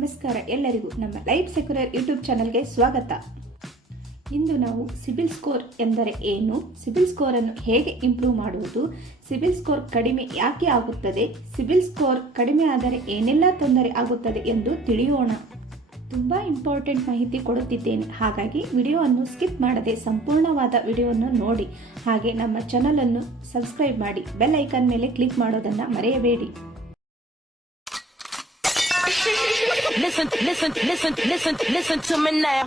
ನಮಸ್ಕಾರ ಎಲ್ಲರಿಗೂ ನಮ್ಮ ಲೈಫ್ ಸೆಕ್ಯುಲರ್ ಯೂಟ್ಯೂಬ್ ಚಾನಲ್ಗೆ ಸ್ವಾಗತ. ಇಂದು ನಾವು ಸಿಬಿಲ್ ಸ್ಕೋರ್ ಎಂದರೆ ಏನು? ಸಿಬಿಲ್ ಸ್ಕೋರ್ ಅನ್ನು ಹೇಗೆ ಇಂಪ್ರೂವ್ ಮಾಡುವುದು? ಸಿಬಿಲ್ ಸ್ಕೋರ್ ಕಡಿಮೆ ಯಾಕೆ ಆಗುತ್ತದೆ? ಸಿಬಿಲ್ ಸ್ಕೋರ್ ಕಡಿಮೆ ಆದರೆ ಏನೆಲ್ಲ ತೊಂದರೆ ಆಗುತ್ತದೆ ಎಂದು ತಿಳಿಯೋಣ. ತುಂಬ ಇಂಪಾರ್ಟೆಂಟ್ ಮಾಹಿತಿ ಕೊಡುತ್ತಿದ್ದೇನೆ. ಹಾಗಾಗಿ ವಿಡಿಯೋವನ್ನು ಸ್ಕಿಪ್ ಮಾಡದೆ ಸಂಪೂರ್ಣವಾದ ವಿಡಿಯೋವನ್ನು ನೋಡಿ. ಹಾಗೆ ನಮ್ಮ ಚಾನಲನ್ನು ಸಬ್ಸ್ಕ್ರೈಬ್ ಮಾಡಿ. ಬೆಲ್ ಐಕಾನ್ ಮೇಲೆ ಕ್ಲಿಕ್ ಮಾಡೋದನ್ನು ಮರೆಯಬೇಡಿ. Listen, listen, listen, listen, listen to me now.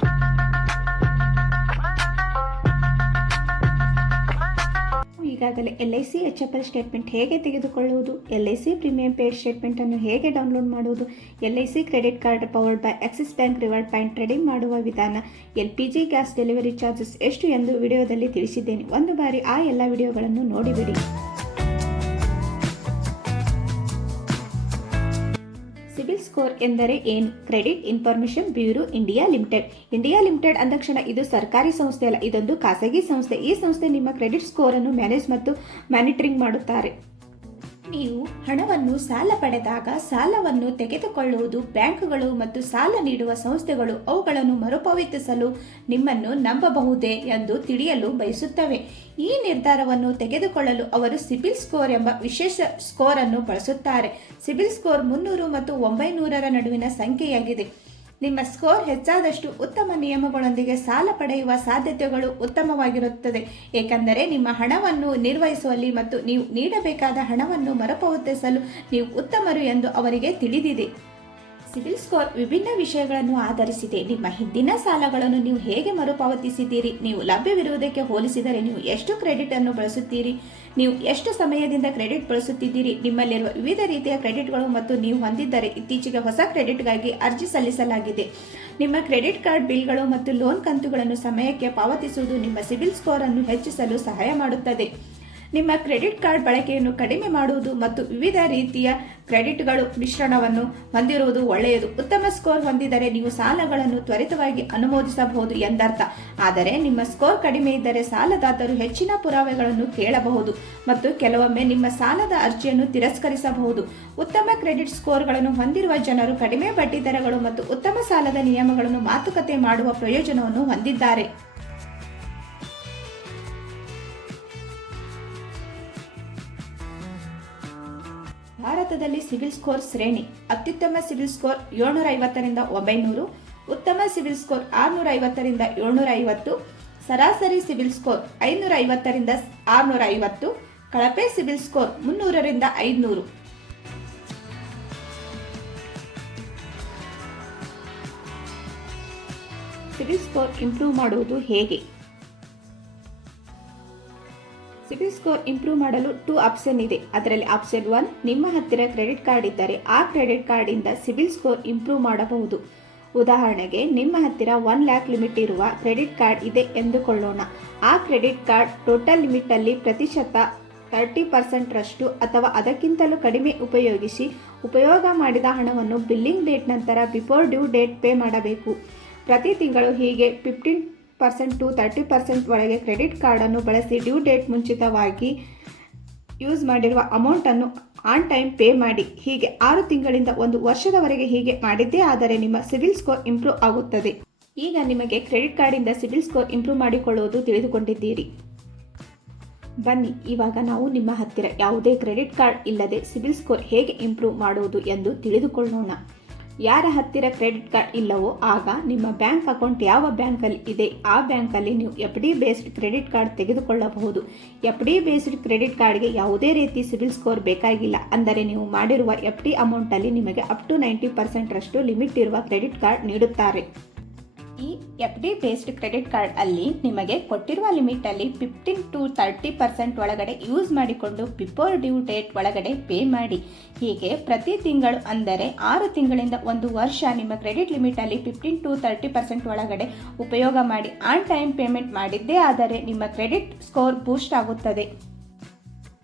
ಈಗಾಗಲೇ L I C H F L statement ಹೇಗೆ ತೆಗೆದುಕೊಳ್ಳುವುದು? L I C premium paid ಸ್ಟೇಟ್ಮೆಂಟನ್ನು ಹೇಗೆ ಡೌನ್ಲೋಡ್ ಮಾಡುವುದು? L I C credit card powered by Axis bank reward point trading ಮಾಡುವ ವಿಧಾನ? L P G gas delivery charges ಎಷ್ಟು ಎಂದು ವಿಡಿಯೋದಲ್ಲಿ ತಿಳಿಸಿದ್ದೇನೆ. ಒಂದು ಬಾರಿ ಆ ಎಲ್ಲ ವಿಡಿಯೋಗಳನ್ನು ನೋಡಿಬಿಡಿ ಸಿಬಿಲ್ ಸ್ಕೋರ್ ಎಂದರೆ ಏನು? Credit information bureau India limited. India limited ಅಂದಕ್ಷಣ ಇದು ಸರ್ಕಾರಿ ಸಂಸ್ಥೆ ಅಲ್ಲ, ಇದೊಂದು ಖಾಸಗಿ ಸಂಸ್ಥೆ. ಈ ಸಂಸ್ಥೆ ನಿಮ್ಮ ಕ್ರೆಡಿಟ್ ಸ್ಕೋರ್ ಅನ್ನು ಮ್ಯಾನೇಜ್ ಮತ್ತು ಮ್ಯಾನಿಟರಿಂಗ್ ಮಾಡುತ್ತಾರೆ. ನೀವು ಹಣವನ್ನು ಸಾಲ ಪಡೆದಾಗ ಸಾಲವನ್ನು ತೆಗೆದುಕೊಳ್ಳುವುದು ಬ್ಯಾಂಕುಗಳು ಮತ್ತು ಸಾಲ ನೀಡುವ ಸಂಸ್ಥೆಗಳು ಅವುಗಳನ್ನು ಮರುಪಾವತಿಸಲು ನಿಮ್ಮನ್ನು ನಂಬಬಹುದೇ ಎಂದು ತಿಳಿಯಲು ಬಯಸುತ್ತವೆ. ಈ ನಿರ್ಧಾರವನ್ನು ತೆಗೆದುಕೊಳ್ಳಲು ಅವರು ಸಿಬಿಲ್ ಸ್ಕೋರ್ ಎಂಬ ವಿಶೇಷ ಸ್ಕೋರ್ ಅನ್ನು ಬಳಸುತ್ತಾರೆ. ಸಿಬಿಲ್ ಸ್ಕೋರ್ ಮುನ್ನೂರು ಮತ್ತು ಒಂಬೈನೂರರ ನಡುವಿನ ಸಂಖ್ಯೆಯಾಗಿದೆ. ನಿಮ್ಮ ಸ್ಕೋರ್ ಹೆಚ್ಚಾದಷ್ಟು ಉತ್ತಮ ನಿಯಮಗಳೊಂದಿಗೆ ಸಾಲ ಪಡೆಯುವ ಸಾಧ್ಯತೆಗಳು ಉತ್ತಮವಾಗಿರುತ್ತದೆ. ಏಕೆಂದರೆ ನಿಮ್ಮ ಹಣವನ್ನು ನಿರ್ವಹಿಸುವಲ್ಲಿ ಮತ್ತು ನೀವು ನೀಡಬೇಕಾದ ಹಣವನ್ನು ಮರುಪಾವತಿಸಲು ನೀವು ಉತ್ತಮರು ಎಂದು ಅವರಿಗೆ ತಿಳಿದಿದೆ. ಸಿಬಿಲ್ ಸ್ಕೋರ್ ವಿಭಿನ್ನ ವಿಷಯಗಳನ್ನು ಆಧರಿಸಿದೆ. ನಿಮ್ಮ ಹಿಂದಿನ ಸಾಲಗಳನ್ನು ನೀವು ಹೇಗೆ ಮರುಪಾವತಿಸಿದ್ದೀರಿ? ನೀವು ಲಭ್ಯವಿರುವುದಕ್ಕೆ ಹೋಲಿಸಿದರೆ ನೀವು ಎಷ್ಟು ಕ್ರೆಡಿಟ್ ಅನ್ನು ಬಳಸುತ್ತೀರಿ? ನೀವು ಎಷ್ಟು ಸಮಯದಿಂದ ಕ್ರೆಡಿಟ್ ಬಳಸುತ್ತಿದ್ದೀರಿ? ನಿಮ್ಮಲ್ಲಿರುವ ವಿವಿಧ ರೀತಿಯ ಕ್ರೆಡಿಟ್ಗಳು ಮತ್ತು ನೀವು ಹೊಂದಿದ್ದರೆ ಇತ್ತೀಚೆಗೆ ಹೊಸ ಕ್ರೆಡಿಟ್ಗಾಗಿ ಅರ್ಜಿ ಸಲ್ಲಿಸಲಾಗಿದೆ. ನಿಮ್ಮ ಕ್ರೆಡಿಟ್ ಕಾರ್ಡ್ ಬಿಲ್ಗಳು ಮತ್ತು ಲೋನ್ ಕಂತುಗಳನ್ನು ಸಮಯಕ್ಕೆ ಪಾವತಿಸುವುದು ನಿಮ್ಮ ಸಿಬಿಲ್ ಸ್ಕೋರ್ ಅನ್ನು ಹೆಚ್ಚಿಸಲು ಸಹಾಯ ಮಾಡುತ್ತದೆ. ನಿಮ್ಮ ಕ್ರೆಡಿಟ್ ಕಾರ್ಡ್ ಬಳಕೆಯನ್ನು ಕಡಿಮೆ ಮಾಡುವುದು ಮತ್ತು ವಿವಿಧ ರೀತಿಯ ಕ್ರೆಡಿಟ್ಗಳು ಮಿಶ್ರಣವನ್ನು ಹೊಂದಿರುವುದು ಒಳ್ಳೆಯದು. ಉತ್ತಮ ಸ್ಕೋರ್ ಹೊಂದಿದರೆ ನೀವು ಸಾಲಗಳನ್ನು ತ್ವರಿತವಾಗಿ ಅನುಮೋದಿಸಬಹುದು ಎಂದರ್ಥ. ಆದರೆ ನಿಮ್ಮ ಸ್ಕೋರ್ ಕಡಿಮೆ ಇದ್ದರೆ ಸಾಲದಾತರು ಹೆಚ್ಚಿನ ಪುರಾವೆಗಳನ್ನು ಕೇಳಬಹುದು ಮತ್ತು ಕೆಲವೊಮ್ಮೆ ನಿಮ್ಮ ಸಾಲದ ಅರ್ಜಿಯನ್ನು ತಿರಸ್ಕರಿಸಬಹುದು. ಉತ್ತಮ ಕ್ರೆಡಿಟ್ ಸ್ಕೋರ್ಗಳನ್ನು ಹೊಂದಿರುವ ಜನರು ಕಡಿಮೆ ಬಡ್ಡಿದರಗಳು ಮತ್ತು ಉತ್ತಮ ಸಾಲದ ನಿಯಮಗಳನ್ನು ಮಾತುಕತೆ ಮಾಡುವ ಪ್ರಯೋಜನವನ್ನು ಹೊಂದಿದ್ದಾರೆ. ಭಾರತದಲ್ಲಿ ಸಿವಿಲ್ ಸ್ಕೋರ್ ಶ್ರೇಣಿ, ಅತ್ಯುತ್ತಮ ಸಿವಿಲ್ ಸ್ಕೋರ್ ಏಳ್ನೂರ ಐವತ್ತರಿಂದ ಒಂಬೈನೂರು, ಉತ್ತಮ ಸಿವಿಲ್ ಸ್ಕೋರ್ ಆರುನೂರ ಐವತ್ತರಿಂದ ಏಳ್ನೂರ ಐವತ್ತು ಸರಾಸರಿ ಸಿವಿಲ್ ಸ್ಕೋರ್ ಐನೂರ ಐವತ್ತರಿಂದ ಆರುನೂರ ಐವತ್ತು ಕಳಪೆ ಸಿವಿಲ್ ಸ್ಕೋರ್ ಮುನ್ನೂರರಿಂದ ಐದುನೂರು. ಸಿವಿಲ್ ಸ್ಕೋರ್ ಇಂಪ್ರೂವ್ ಮಾಡುವುದು ಹೇಗೆ? ಸಿಬಿಲ್ ಸ್ಕೋರ್ ಇಂಪ್ರೂವ್ ಮಾಡಲು ಟೂ ಆಪ್ಷನ್ ಇದೆ. ಅದರಲ್ಲಿ ಆಪ್ಷನ್ ಒನ್, ನಿಮ್ಮ ಹತ್ತಿರ ಕ್ರೆಡಿಟ್ ಕಾರ್ಡ್ ಇದ್ದರೆ ಆ ಕ್ರೆಡಿಟ್ ಕಾರ್ಡಿಂದ ಸಿಬಿಲ್ ಸ್ಕೋರ್ ಇಂಪ್ರೂವ್ ಮಾಡಬಹುದು. ಉದಾಹರಣೆಗೆ, ನಿಮ್ಮ ಹತ್ತಿರ ಒನ್ ಲ್ಯಾಕ್ ಲಿಮಿಟ್ ಇರುವ ಕ್ರೆಡಿಟ್ ಕಾರ್ಡ್ ಇದೆ ಎಂದುಕೊಳ್ಳೋಣ. ಆ ಕ್ರೆಡಿಟ್ ಕಾರ್ಡ್ ಟೋಟಲ್ ಲಿಮಿಟಲ್ಲಿ ಪ್ರತಿಶತ ತರ್ಟಿ ಪರ್ಸೆಂಟ್ರಷ್ಟು ಅಥವಾ ಅದಕ್ಕಿಂತಲೂ ಕಡಿಮೆ ಉಪಯೋಗಿಸಿ ಉಪಯೋಗ ಮಾಡಿದ ಹಣವನ್ನು ಬಿಲ್ಲಿಂಗ್ ಡೇಟ್ ನಂತರ ಬಿಫೋರ್ ಡ್ಯೂ ಡೇಟ್ ಪೇ ಮಾಡಬೇಕು. ಪ್ರತಿ ತಿಂಗಳು ಹೀಗೆ fifteen percent to thirty percent ಒಳಗೆ ಕ್ರೆಡಿಟ್ ಕಾರ್ಡನ್ನು ಬಳಸಿ ಡ್ಯೂ ಡೇಟ್ ಮುಂಚಿತವಾಗಿ ಯೂಸ್ ಮಾಡಿರುವ ಅಮೌಂಟನ್ನು ಆನ್ ಟೈಮ್ ಪೇ ಮಾಡಿ. ಹೀಗೆ ಆರು ತಿಂಗಳಿಂದ ಒಂದು ವರ್ಷದವರೆಗೆ ಹೀಗೆ ಮಾಡಿದ್ದೇ ಆದರೆ ನಿಮ್ಮ ಸಿಬಿಲ್ ಸ್ಕೋರ್ ಇಂಪ್ರೂವ್ ಆಗುತ್ತದೆ. ಈಗ ನಿಮಗೆ ಕ್ರೆಡಿಟ್ ಕಾರ್ಡಿಂದ ಸಿಬಿಲ್ ಸ್ಕೋರ್ ಇಂಪ್ರೂವ್ ಮಾಡಿಕೊಳ್ಳುವುದು ತಿಳಿದುಕೊಂಡಿದ್ದೀರಿ. ಬನ್ನಿ, ಇವಾಗ ನಾವು ನಿಮ್ಮ ಹತ್ತಿರ ಯಾವುದೇ ಕ್ರೆಡಿಟ್ ಕಾರ್ಡ್ ಇಲ್ಲದೆ ಸಿಬಿಲ್ ಸ್ಕೋರ್ ಹೇಗೆ ಇಂಪ್ರೂವ್ ಮಾಡುವುದು ಎಂದು ತಿಳಿದುಕೊಳ್ಳೋಣ. ಯಾರ ಹತ್ತಿರ ಕ್ರೆಡಿಟ್ ಕಾರ್ಡ್ ಇಲ್ಲವೋ ಆಗ ನಿಮ್ಮ ಬ್ಯಾಂಕ್ ಅಕೌಂಟ್ ಯಾವ ಬ್ಯಾಂಕಲ್ಲಿ ಇದೆ, ಆ ಬ್ಯಾಂಕಲ್ಲಿ ನೀವು F D based credit card ತೆಗೆದುಕೊಳ್ಳಬಹುದು. ಎಫ್ ಡಿ ಬೇಸ್ಡ್ ಕ್ರೆಡಿಟ್ ಕಾರ್ಡ್ಗೆ ಯಾವುದೇ ರೀತಿ ಸಿಬಿಲ್ ಸ್ಕೋರ್ ಬೇಕಾಗಿಲ್ಲ. ಅಂದರೆ ನೀವು ಮಾಡಿರುವ ಎಫ್ ಡಿ ಅಮೌಂಟಲ್ಲಿ ನಿಮಗೆ ಅಪ್ ಟು ನೈಂಟಿ ಪರ್ಸೆಂಟ್ರಷ್ಟು ಲಿಮಿಟ್ ಇರುವ ಕ್ರೆಡಿಟ್ ಕಾರ್ಡ್ ನೀಡುತ್ತಾರೆ. ಈ F D based credit card ಅಲ್ಲಿ ನಿಮಗೆ ಕೊಟ್ಟಿರುವ ಲಿಮಿಟ್ ಅಲ್ಲಿ ಫಿಫ್ಟೀನ್ ಟು ತರ್ಟಿ ಪರ್ಸೆಂಟ್ ಒಳಗಡೆ ಯೂಸ್ ಮಾಡಿಕೊಂಡು ಬಿಫೋರ್ ಡ್ಯೂ ಡೇಟ್ ಒಳಗಡೆ ಪೇ ಮಾಡಿ. ಹೀಗೆ ಪ್ರತಿ ತಿಂಗಳು ಅಂದರೆ ಆರು ತಿಂಗಳಿಂದ ಒಂದು ವರ್ಷ ನಿಮ್ಮ ಕ್ರೆಡಿಟ್ ಲಿಮಿಟ್ ಅಲ್ಲಿ ಫಿಫ್ಟೀನ್ ಟು ತರ್ಟಿ ಪರ್ಸೆಂಟ್ ಒಳಗಡೆ ಉಪಯೋಗ ಮಾಡಿ ಆನ್ ಟೈಮ್ ಪೇಮೆಂಟ್ ಮಾಡಿದ್ದೇ ಆದರೆ ನಿಮ್ಮ ಕ್ರೆಡಿಟ್ ಸ್ಕೋರ್ ಬೂಸ್ಟ್ ಆಗುತ್ತದೆ.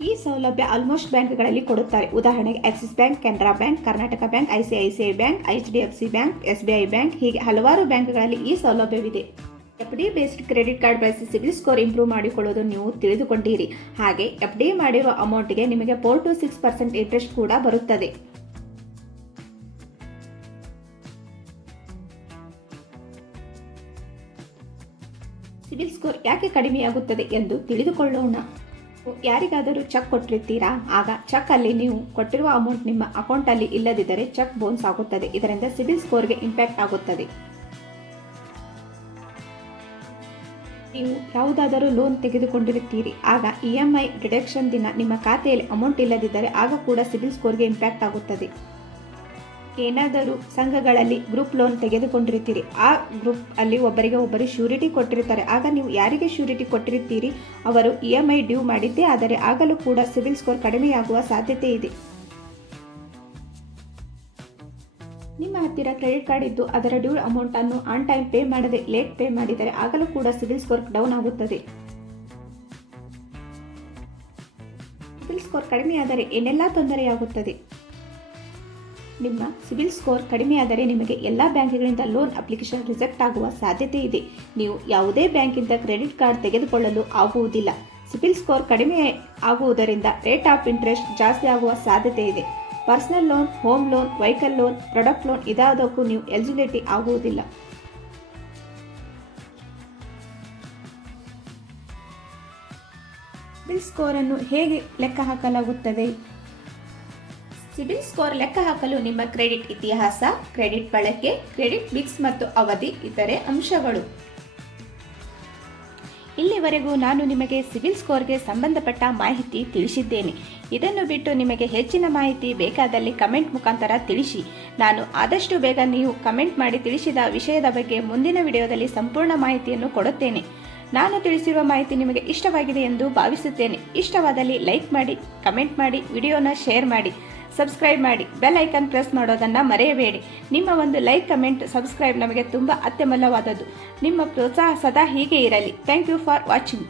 ಈ ಸೌಲಭ್ಯ ಆಲ್ಮೋಸ್ಟ್ ಬ್ಯಾಂಕ್ಗಳಲ್ಲಿ ಕೊಡುತ್ತಾರೆ. ಉದಾಹರಣೆಗೆ Axis bank Canara bank Karnataka bank I C I C I bank H D F C bank S B I bank ಹೀಗೆ ಹಲವಾರು ಬ್ಯಾಂಕ್ಗಳಲ್ಲಿ ಈ ಸೌಲಭ್ಯವಿದೆ. F D based credit card ಬಳಸಿ ಸಿಬಿಲ್ ಸ್ಕೋರ್ ಇಂಪ್ರೂವ್ ಮಾಡಿಕೊಳ್ಳೋದು ನೀವು ತಿಳಿದುಕೊಂಡಿರಿ. ಹಾಗೆ ಎಫ್ ಡಿ ಮಾಡಿರೋ ಅಮೌಂಟ್ಗೆ ನಿಮಗೆ four to six percent interest ಕೂಡ ಬರುತ್ತದೆ. ಸಿಬಿಲ್ ಸ್ಕೋರ್ ಯಾಕೆ ಕಡಿಮೆಯಾಗುತ್ತದೆ ಎಂದು ತಿಳಿದುಕೊಳ್ಳೋಣ. ಯಾರಿಗಾದರೂ ಚೆಕ್ ಕೊಟ್ಟಿರ್ತೀರಾ? ಆಗ ಚೆಕ್ ಅಲ್ಲಿ ನೀವು ಕೊಟ್ಟಿರುವ ಅಮೌಂಟ್ ನಿಮ್ಮ ಅಕೌಂಟ್ ಅಲ್ಲಿ ಇಲ್ಲದಿದ್ದರೆ ಚೆಕ್ ಬೌನ್ಸ್ ಆಗುತ್ತದೆ. ಇದರಿಂದ ಸಿಬಿಲ್ ಸ್ಕೋರ್ಗೆ ಇಂಪ್ಯಾಕ್ಟ್ ಆಗುತ್ತದೆ. ನೀವು ಯಾವುದಾದರೂ ಲೋನ್ ತೆಗೆದುಕೊಂಡಿರುತ್ತೀರಿ. ಆಗ ಇ ಎಂ ಐ ಡಿಡಕ್ಷನ್ ದಿನ ನಿಮ್ಮ ಖಾತೆಯಲ್ಲಿ ಅಮೌಂಟ್ ಇಲ್ಲದಿದ್ದರೆ ಆಗ ಕೂಡ ಸಿಬಿಲ್ ಸ್ಕೋರ್ಗೆ ಇಂಪ್ಯಾಕ್ಟ್ ಆಗುತ್ತದೆ. ಏನಾದರೂ ಸಂಘಗಳಲ್ಲಿ ಗ್ರೂಪ್ ಲೋನ್ ತೆಗೆದುಕೊಂಡಿರ್ತೀರಿ, ಆ ಗ್ರೂಪ್ ಅಲ್ಲಿ ಒಬ್ಬರಿಗೆ ಒಬ್ಬರು ಶ್ಯೂರಿಟಿ ಕೊಟ್ಟಿರ್ತಾರೆ. ಆಗ ನೀವು ಯಾರಿಗೆ ಶ್ಯೂರಿಟಿ ಕೊಟ್ಟಿರ್ತೀರಿ? ಅವರು ಇ ಎಂ ಐ ಡ್ಯೂ ಮಾಡಿದ್ದೇ, ಆದರೆ ಆಗಲೂ ಕೂಡ ಸಿವಿಲ್ ಸ್ಕೋರ್ ಕಡಿಮೆಯಾಗುವ ಸಾಧ್ಯತೆ ಇದೆ. ನಿಮ್ಮ ಹತ್ತಿರ ಕ್ರೆಡಿಟ್ ಕಾರ್ಡ್ ಇದ್ದು ಅದರ ಡ್ಯೂ ಅಮೌಂಟ್ ಅನ್ನು ಆನ್ ಟೈಮ್ ಪೇ ಮಾಡದೆ ಲೇಟ್ ಪೇ ಮಾಡಿದರೆ ಆಗಲೂ ಕೂಡ ಸಿವಿಲ್ ಸ್ಕೋರ್ ಡೌನ್ ಆಗುತ್ತದೆ. ಸಿವಿಲ್ ಸ್ಕೋರ್ ಕಡಿಮೆಯಾದರೆ ಏನೆಲ್ಲ ತೊಂದರೆಯಾಗುತ್ತದೆ? ನಿಮ್ಮ ಸಿಬಿಲ್ ಸ್ಕೋರ್ ಕಡಿಮೆಯಾದರೆ ನಿಮಗೆ ಎಲ್ಲ ಬ್ಯಾಂಕ್ಗಳಿಂದ ಲೋನ್ ಅಪ್ಲಿಕೇಶನ್ ರಿಜೆಕ್ಟ್ ಆಗುವ ಸಾಧ್ಯತೆ ಇದೆ. ನೀವು ಯಾವುದೇ ಬ್ಯಾಂಕಿಂದ ಕ್ರೆಡಿಟ್ ಕಾರ್ಡ್ ತೆಗೆದುಕೊಳ್ಳಲು ಆಗುವುದಿಲ್ಲ. ಸಿಬಿಲ್ ಸ್ಕೋರ್ ಕಡಿಮೆ ಆಗುವುದರಿಂದ ರೇಟ್ ಆಫ್ ಇಂಟ್ರೆಸ್ಟ್ ಜಾಸ್ತಿ ಆಗುವ ಸಾಧ್ಯತೆ ಇದೆ. Personal loan, home loan, vehicle loan, product loan ಇದಾದಕ್ಕೂ ನೀವು ಎಲಿಜಿಬಿಲಿಟಿ ಆಗುವುದಿಲ್ಲ. ಸಿಬಿಲ್ ಸ್ಕೋರನ್ನು ಹೇಗೆ ಲೆಕ್ಕ ಹಾಕಲಾಗುತ್ತದೆ? ಸಿಬಿಲ್ ಸ್ಕೋರ್ ಲೆಕ್ಕ ಹಾಕಲು ನಿಮ್ಮ ಕ್ರೆಡಿಟ್ ಇತಿಹಾಸ, ಕ್ರೆಡಿಟ್ ಬಳಕೆ, ಕ್ರೆಡಿಟ್ ಮಿಕ್ಸ್ ಮತ್ತು ಅವಧಿ ಇತರೆ ಅಂಶಗಳು. ಇಲ್ಲಿವರೆಗೂ ನಾನು ನಿಮಗೆ ಸಿಬಿಲ್ ಸ್ಕೋರ್ಗೆ ಸಂಬಂಧಪಟ್ಟ ಮಾಹಿತಿ ತಿಳಿಸಿದ್ದೇನೆ. ಇದನ್ನು ಬಿಟ್ಟು ನಿಮಗೆ ಹೆಚ್ಚಿನ ಮಾಹಿತಿ ಬೇಕಾದಲ್ಲಿ ಕಮೆಂಟ್ ಮುಖಾಂತರ ತಿಳಿಸಿ. ನಾನು ಆದಷ್ಟು ಬೇಗ ನೀವು ಕಮೆಂಟ್ ಮಾಡಿ ತಿಳಿಸಿದ ವಿಷಯದ ಬಗ್ಗೆ ಮುಂದಿನ ವಿಡಿಯೋದಲ್ಲಿ ಸಂಪೂರ್ಣ ಮಾಹಿತಿಯನ್ನು ಕೊಡುತ್ತೇನೆ. ನಾನು ತಿಳಿಸಿರುವ ಮಾಹಿತಿ ನಿಮಗೆ ಇಷ್ಟವಾಗಿದೆ ಎಂದು ಭಾವಿಸುತ್ತೇನೆ. ಇಷ್ಟವಾದಲ್ಲಿ ಲೈಕ್ ಮಾಡಿ, ಕಮೆಂಟ್ ಮಾಡಿ, ವಿಡಿಯೋನ ಶೇರ್ ಮಾಡಿ. ಸಬ್ಸ್ಕ್ರೈಬ್ ಮಾಡಿ. ಬೆಲ್ ಐಕಾನ್ ಪ್ರೆಸ್ ಮಾಡೋದನ್ನು ಮರೆಯಬೇಡಿ. ನಿಮ್ಮ ಒಂದು ಲೈಕ್ ಕಮೆಂಟ್ ಸಬ್ಸ್ಕ್ರೈಬ್ ನಮಗೆ ತುಂಬ ಅತ್ಯಮೂಲ್ಯವಾದದ್ದು. ನಿಮ್ಮ ಪ್ರೋತ್ಸಾಹ ಸದಾ ಹೀಗೆ ಇರಲಿ. Thank you for watching